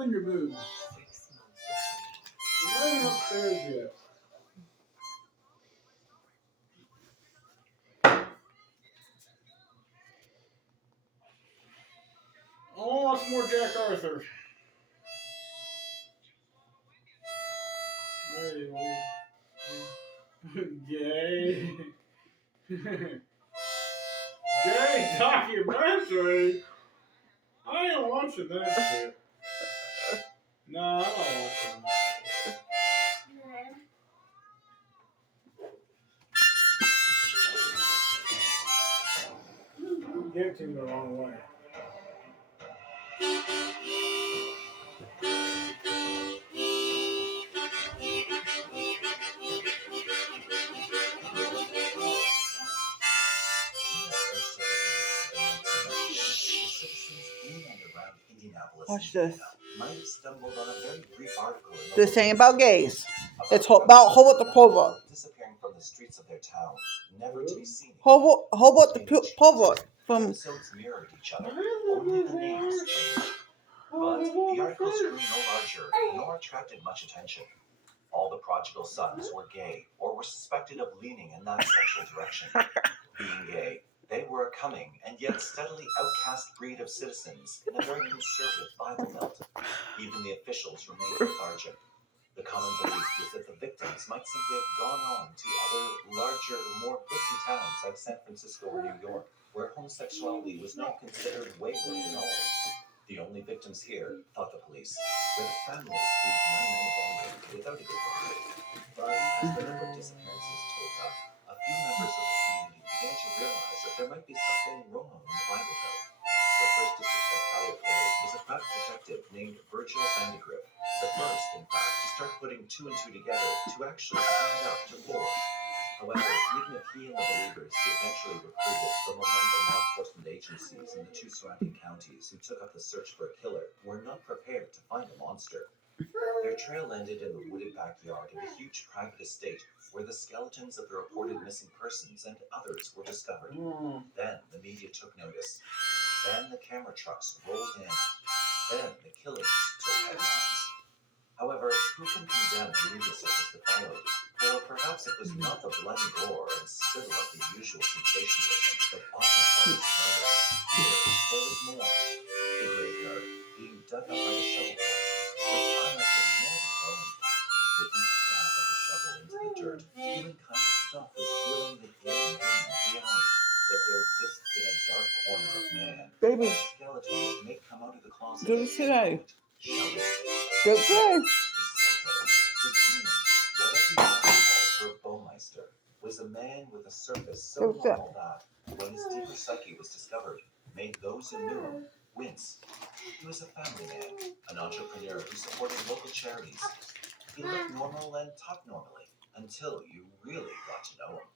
wiggling your boobs. You're not even upstairs yet. I want some more Jack Arthur. There you go. Gay. Gay documentary? I ain't watching that shit. Nah, I don't watch that. Get to the wrong way. Watch this. Might have stumbled on a very brief article in This ain't about gays. It's about Hobart the Pervert. disappearing from the streets of their town, never to be seen. Hobart the Pervert from. Episodes mirrored each other, only the names changed. But the articles grew no larger, nor attracted much attention. All the prodigal sons were gay, or were suspected of leaning in that sexual direction. Being gay, they were a coming and yet steadily outcast breed of citizens in a very conservative Bible Belt. Even the officials remained lethargic. The common belief was that the victims might simply have gone on to other, larger, more glitzy towns like San Francisco or New York, where homosexuality was not considered wayward at all. The only victims here, thought the police, were the families these young men abandoned without a good record. But as the number of disappearances told up, a few members of the community began to realize that there might be something wrong in the Bible Belt. The first to suspect foul play was a private detective named Virgil Vandegrift. The first, in fact, to start putting two and two together to actually add up to four. However, even if he and the believers he eventually recruited from among the law enforcement agencies in the two surrounding counties who took up the search for a killer were not prepared to find a monster. Their trail ended in the wooded backyard of a huge private estate where the skeletons of the reported missing persons and others were discovered. Then the media took notice. Then the camera trucks rolled in. Then the killers took headlines. However, who can condemn the media circus that followed? Or perhaps it was not the blood and gore and spittle of the usual sensationalism that often follows murder. There was more. The graveyard, being dug up by the shovel force, was unearthing more than bone. With each stab of the shovel into the dirt, humankind itself was feeling the alien pain of reality that there exists in a dark corner of man. Baby. Skeletons may come out of the closet. Go to today. Shouting. Go today. Herb Baumeister was a man with a surface so normal that, when his deeper psyche was discovered, made those who knew him wince. He was a family man, an entrepreneur who supported local charities. He looked normal and talked normally until you really got to know him.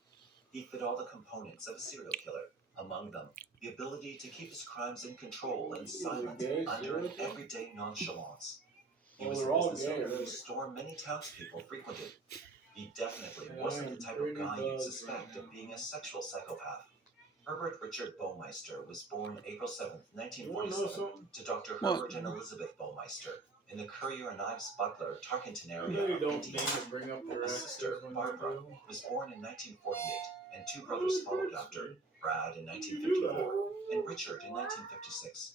He fit all the components of a serial killer. Among them, the ability to keep his crimes in control and silent under an everyday nonchalance. He was a business owner whose store many townspeople frequented. He definitely wasn't the type of guy you'd suspect of being a sexual psychopath. Herbert Richard Baumeister was born April 7, 1947, to Dr. Herbert and Elizabeth Baumeister in the Currier and Ives Butler, Tarkenton area of Indiana. His sister, Barbara, was born in 1948, and two brothers followed after, Brad in 1954 and Richard in 1956.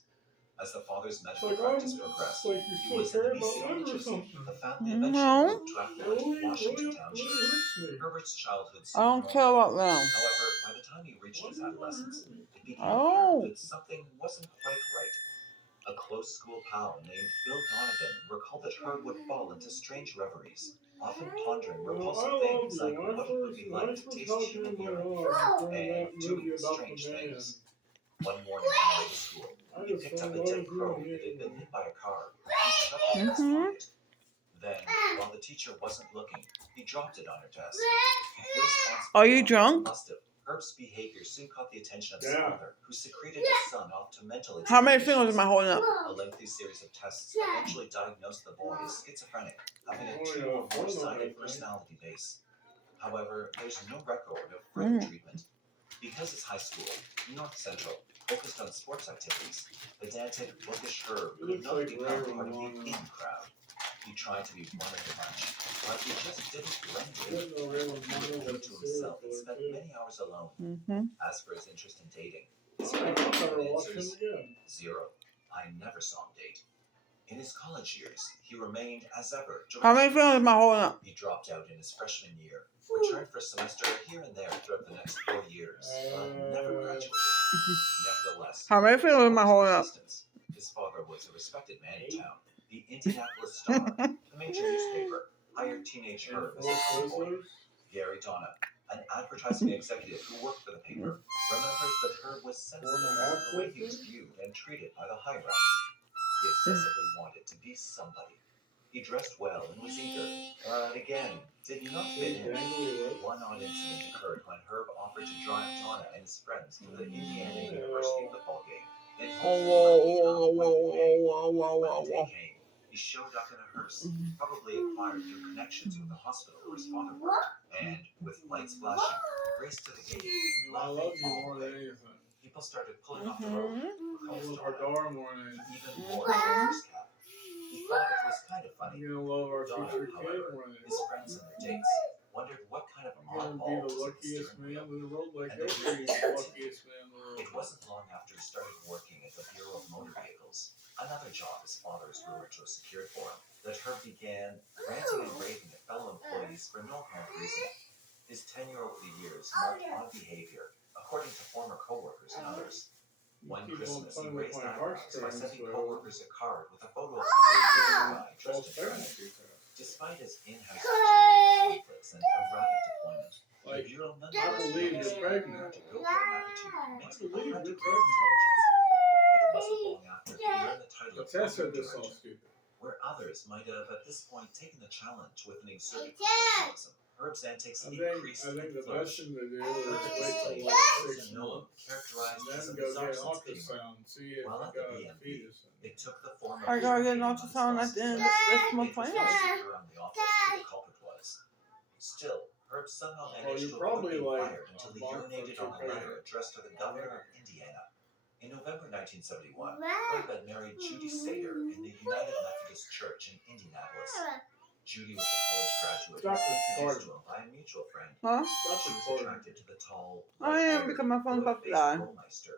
As the father's medical practice progressed, he was in the BCLHS. The family eventually moved to affluent Washington Township. Herbert's childhood I don't care about them. However, by the time he reached his adolescence, it became apparent that something wasn't quite right. A close school pal named Bill Donovan recalled that Herb would fall into strange reveries, often pondering repulsive things like what it would be like to taste human urine, and doing strange things. One morning on the way to school, he picked up a dead crow that had been hit by a car and shoved it in his pocket. Then, while the teacher wasn't looking, he dropped it on her desk. Are you drunk? Herb's behavior soon caught the attention of his father, who secreted his son off to mental How many fingers am I holding up? A lengthy series of tests eventually diagnosed the boy as schizophrenic, having a 2 or 4-sided personality base. However, there's no record of further treatment. Because it's high school, North Central, Focused on sports activities, pedantic, bookish Herb He could looks not like become Ray part of the Romano. in crowd. He tried to be one of the bunch, but he just didn't blend I in. didn't know Ray He Romano would keep was to a serial himself and killer spent too. many hours alone. Mm-hmm. As for his interest in dating, his Oh, friend I'll never common watch him answers again. 0. I never saw him date. In his college years, he remained as ever How many directionless. fingers am I holding up? He dropped out in his freshman year, returned for a semester here and there throughout the next 4 years, but never graduated. Nevertheless, How many fingers am I despite holding his up? persistence, his father was a respected man in town. The Indianapolis Star, the major newspaper, hired teenage And Herb as four a cover boy. Twizzlers. Gary Donna, an advertising executive who worked for the paper, remembers that Herb was sensitive 4.5 to the way he was Twizzlers? viewed and treated by the higher-ups. He obsessively wanted to be somebody. He dressed well and was eager, but again, did not fit Big in. dangly lips. One odd incident occurred when Herb offered to drive Donna and his friends to the Indiana University football game. In hopes Oh, that he whoa, might become whoa, one whoa, of the gang. whoa, whoa, When whoa, the whoa. day came, he showed up in a hearse, probably acquired through connections with the hospital where his father worked, and, with lights flashing, raced to the gate, I love laughing you all more the than way. anything. People started pulling off the road. Mm-hmm. I Recalls love Donna, Hardar more than he anything. even wore a hearse cap. He thought it was kind of funny. You're gonna love our Donna, future kid however, more than his anything. friends and their dates wondered what kind of You're gonna be oddball the was at the luckiest steering man wheel. in the world, like And the every weird luckiest man in the world. It wasn't long after he started working at the Bureau of Motor Vehicles, another job his father's rumored to have secured for him, that Herb began ranting and raving at fellow employees for no apparent reason. His tenure over the years marked odd behavior, according to former coworkers and others. You One keep on Christmas, he playing with raised my eyebrows by heartstrings, sending so coworkers a card with a photo of some guy false dressed in dress. pregnancy test. Despite his in-house conflicts and erratic deployment, the Like, Bureau I nonetheless believe noticed you're that pregnant. to go for an attitude I makes believe people you're great pregnant. intelligence. It wasn't long after he earned the title The of test said program this all director, stupid. where others might have at this point taken the challenge with an exerted professionalism. Herb's antics I increased think in the flourish. best thing to do At is the wait till display, like those 6 who know him months, characterized and as then a go bizarre get an sense of humor. ultrasound, see if While you at the got a BMV, fetus. it took the form of I gotta get an irritating ultrasound at the end of monstrosities. this month It was plan. no secret around the office who the culprit was. Still, Herb somehow Oh, managed you're to avoid probably being like fired until a he month or urinated two on a letter pregnant. addressed to the governor of Indiana. In November 1971, Herb had married Judy Sater in the United Methodist Church in Indianapolis. Judy was a college graduate who was introduced to him by a mutual friend. Huh? Stop She was recording. attracted to the tall, I am white-haired, because my phone's about to boy-faced die. Burmeister